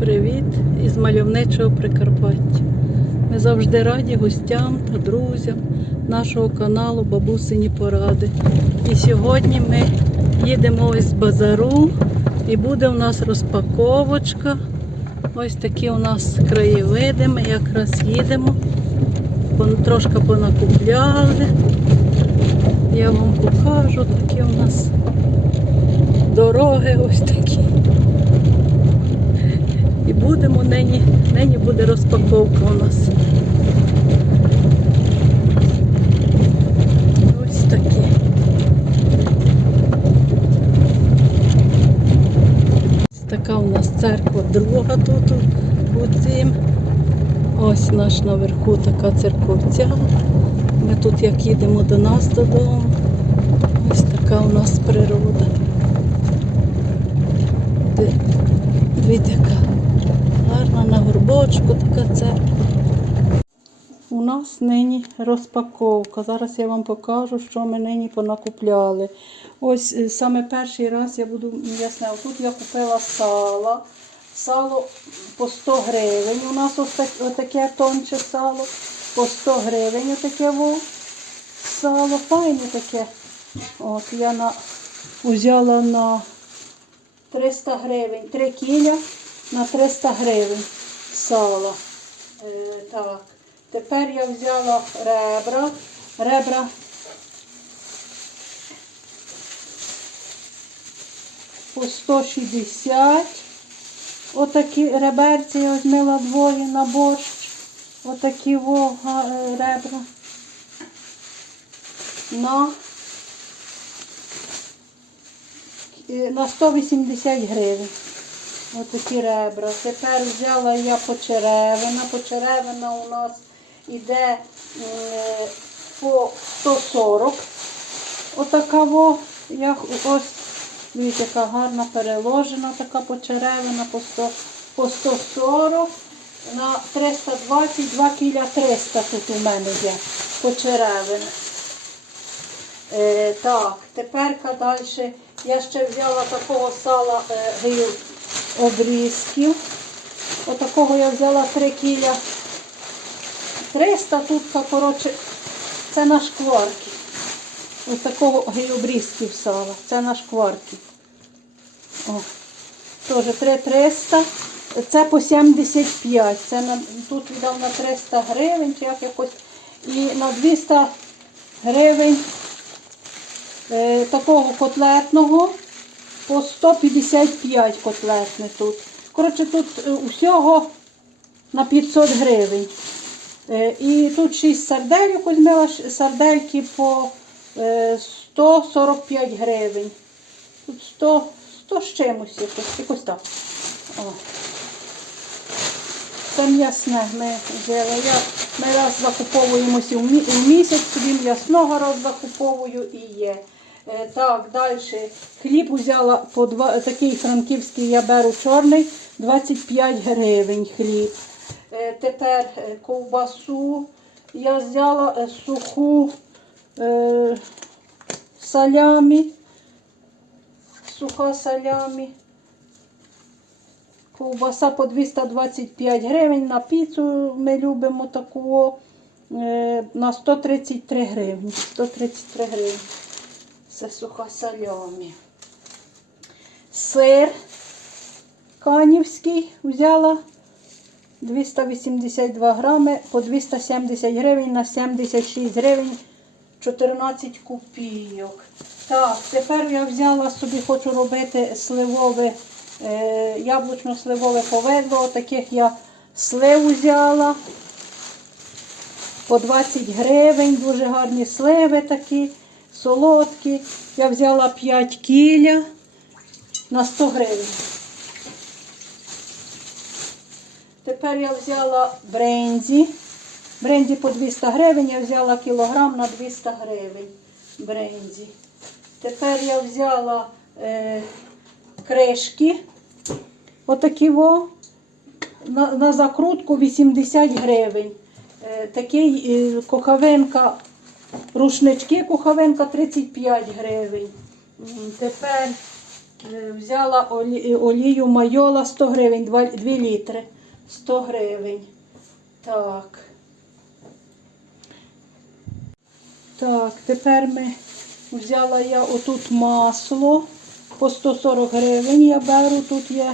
Привіт із мальовничого Прикарпаття. Ми завжди раді гостям та друзям нашого каналу Бабусині Поради. І сьогодні ми їдемо ось з базару і буде у нас розпаковочка. Ось такі у нас краєвиди. Ми якраз їдемо. Трошки понакупляли. Я вам покажу такі у нас дороги ось такі. І будемо нині, нині буде розпаковка у нас. Ось такі. Ось така у нас церква друга тут у цим. Ось наш наверху така церковця. Ми тут як їдемо до нас додому. Ось така у нас природа. Ди- Дивіться, яка гарна на горбочку така церква. У нас нині розпаковка. Зараз я вам покажу, що ми нині понакупляли. Ось е, саме перший раз я буду ясне. Тут я купила сало. Сало по 100 гривень. У нас ось так- отаке тонче сало. По 100 гривень отаке во. Сало файне таке. От я на, взяла на 300 гривень. 3 кіля на 300 гривень сала. Е, так. Тепер я взяла ребра. Ребра по 160. Отакі реберці я візьмила двоє на борщ. Отакі во, га- е, ребра. На е, на 180 гривень. Ось такі ребра. Тепер взяла я почеревина. Почеревина у нас іде е, по 140. Отака во. Я ось, дивіться, яка гарна переложена така почеревина по, 100, по 140. На 320, 2 кіля 300 тут у мене є почеревини. Е, так, тепер далі я ще взяла такого сала е, грил обрізків. Отакого я взяла 3 кіля 300 тут, коротше, це на шкварки. Ось такого геобрізків сала. Це на шкварки. О, теж 300. Це по 75. Це на, тут віддав на 300 гривень, чи як якось. І на 200 гривень е, такого котлетного по 155 котлетне тут. Коротше, тут е, усього на 500 гривень. Е, І тут 6 сардельок візьмела, ш- сардельки по е, 145 гривень. Тут 100, 100 з чимось якось, якось так. О. Це м'ясне ми взяли. Я, ми раз закуповуємося в місяць, собі м'ясного раз закуповую і є. Е, Так, далі. Хліб взяла по два, такий франківський, я беру чорний, 25 гривень хліб. Е, Тепер е, ковбасу я взяла суху е, салямі. Суха салямі. Ковбаса по 225 гривень. На піцу ми любимо таку на 133 гривні. 133 гривні. Це суха. Сир канівський взяла 282 грами по 270 гривень на 76 гривень 14 копійок. Так, тепер я взяла собі, хочу робити сливове, е, яблучно-сливове повидло. Таких я слив взяла по 20 гривень, дуже гарні сливи такі, солодкі. Я взяла 5 кіля на 100 гривень. Тепер я взяла брензі. Брензі по 200 гривень, я взяла кілограм на 200 гривень брензі. Тепер я взяла е, кришки. Отакі во. На, на закрутку 80 гривень. Е, такий е, куховинка, рушнички куховинка 35 гривень. Тепер Е, Взяла олі- олію майола 100 гривень, 2, 2 літри. 100 гривень. Так. Так, тепер ми взяла я отут масло по 140 гривень. Я беру, тут є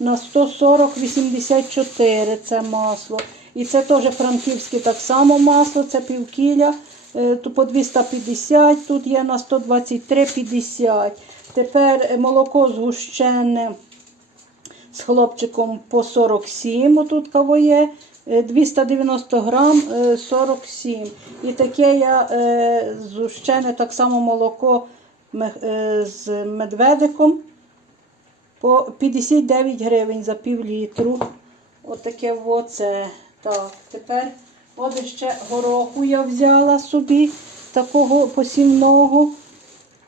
на 140,84 це масло. І це теж франківське так само масло, це півкіля, е, тут по 250, тут є на 123,50. Тепер е, молоко згущене з хлопчиком по 47, отут кого є, е, 290 грам е, 47. І таке я е, згущене так само молоко е, з медведиком по 59 гривень за пів літру. Отаке оце. Так, тепер от ще гороху я взяла собі, такого посівного.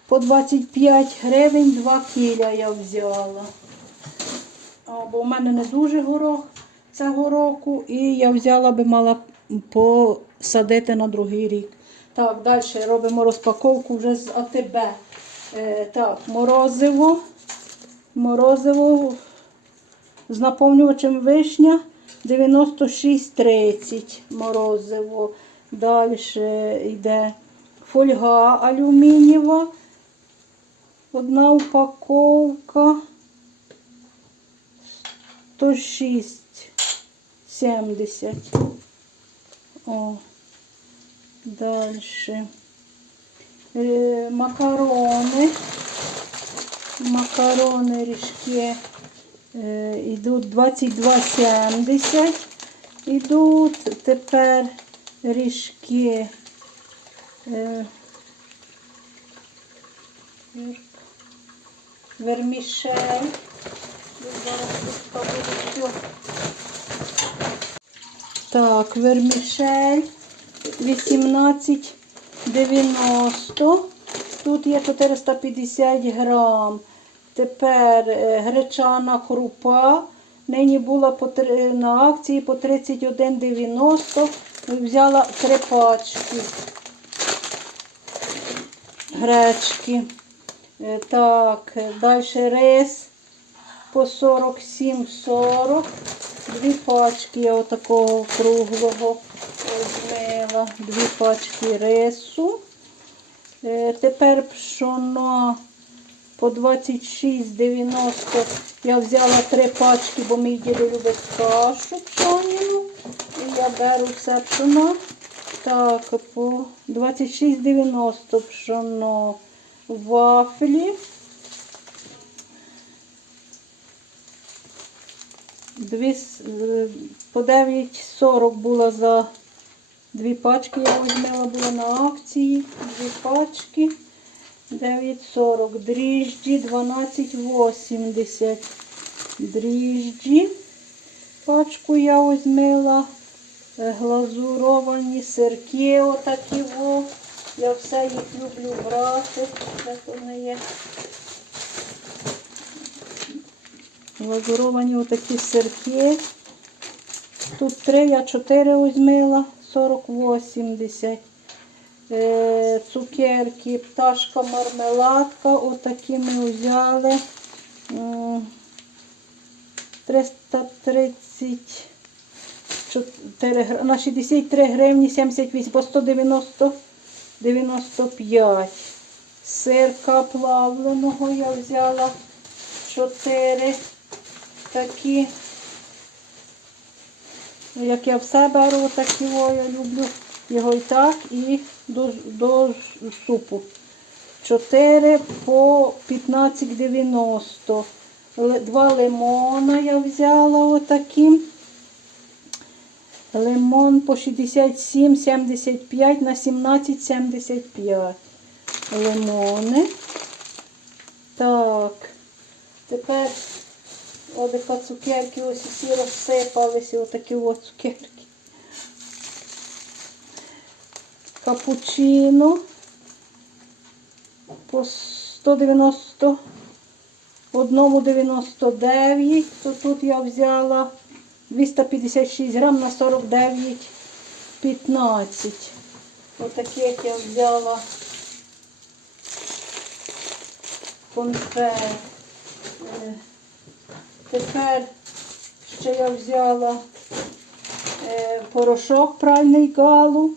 По 25 гривень 2 кіля я взяла. А, бо у мене не дуже горох цього року, і я взяла би мала посадити на другий рік. Так, далі робимо розпаковку вже з АТБ. Е, так, морозиво. Морозиво з наповнювачем вишня 96,30 морозиво. Далі йде фольга алюмінієва. Одна упаковка 106,70. О, далі. Е, Макарони. Макарони ріжки йдуть 22,70. Ідуть тепер ріжки. Е, вермішель. Так, вермішель 18,90. Тут є 450 грам. Тепер е, гречана крупа. Нині була на акції по 31,90. Взяла три пачки гречки. Е, Так, далі рис по 47,40. Дві пачки я отакого круглого взяла. Дві пачки рису. Е, Тепер пшоно по 26,90. Я взяла три пачки, бо мій дідо любить кашу пшоніну. І я беру це пшоно. Так, по 26,90 пшоно вафлі. Дві, е, по 9,40 було за дві пачки. Я візьмела була на акції. Дві пачки. 9,40. Дріжджі 12,80. Дріжджі. Пачку я візьмела. Е, Глазуровані сирки отакі во. Я все їх люблю брати. Де вони є? Глазуровані отакі сирки. Тут три, я чотири візьмила, 40-80. Е, цукерки, пташка мармеладка, отакі ми взяли. М, 334 на 63 гривні 78 по 190 95. Сирка плавленого я взяла 4 такі. Як я все беру, такі о, я люблю його і так, і до, до супу. 4 по 15,90. Два лимона я взяла отакі. Лимон по 67,75 на 17,75. Лимони. Так. Тепер Отака цукерки ось усі розсипалися, отакі от цукерки. Капучино по 190, одному 99, то тут я взяла 256 грам на 49,15. Отакі, як я взяла конфет. Е, Тепер ще я взяла е, порошок пральний галу.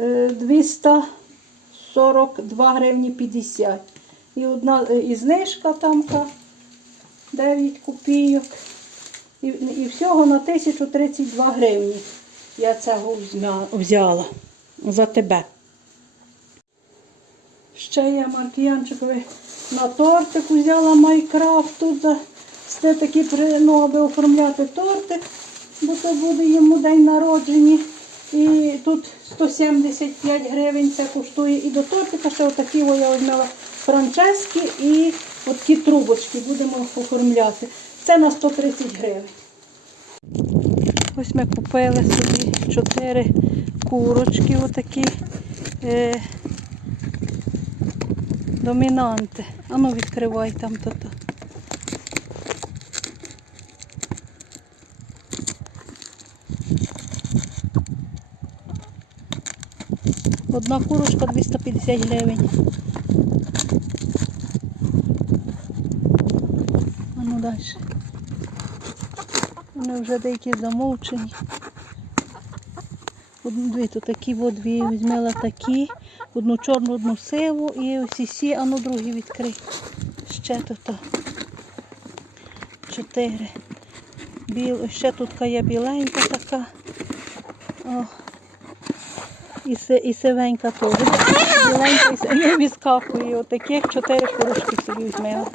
Е, 242 гривні 50. І одна е, і знижка тамка 9 копійок. І, і всього на 1032 гривні я цього взяла за тебе. Ще я Маркіянчикові на тортик взяла Майкрафт тут це такі ну, аби оформляти тортик, бо то буде йому день народження. І тут 175 гривень це коштує. І до тортика ще отакі я взяла франчески і такі трубочки будемо оформляти. Це на 130 гривень. Ось ми купили собі 4 курочки, отакі е, домінанти. А ну відкривай там то. Одна курочка 250 гривень. А ну далі. Вони вже деякі замовчені. Дві, то такі от дві візьмела такі, одну чорну, одну сиву і ось сі, а ну другі відкрий. Ще тут. Чотири. Біл, ще тут є біленька така. О. І, си, і сивенька теж. Біленька і сивенька відскакує. Отаких чотири порошки собі візьмела.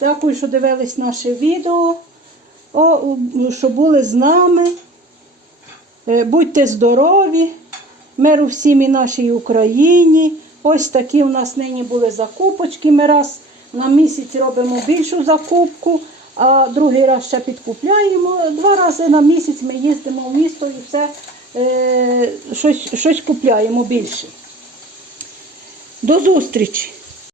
Дякую, що дивились наше відео. О, що були з нами. Е, Будьте здорові, миру всім і нашій Україні. Ось такі у нас нині були закупочки. Ми раз на місяць робимо більшу закупку, а другий раз ще підкупляємо. Два рази на місяць ми їздимо в місто і все щось, щось купляємо більше. До зустрічі!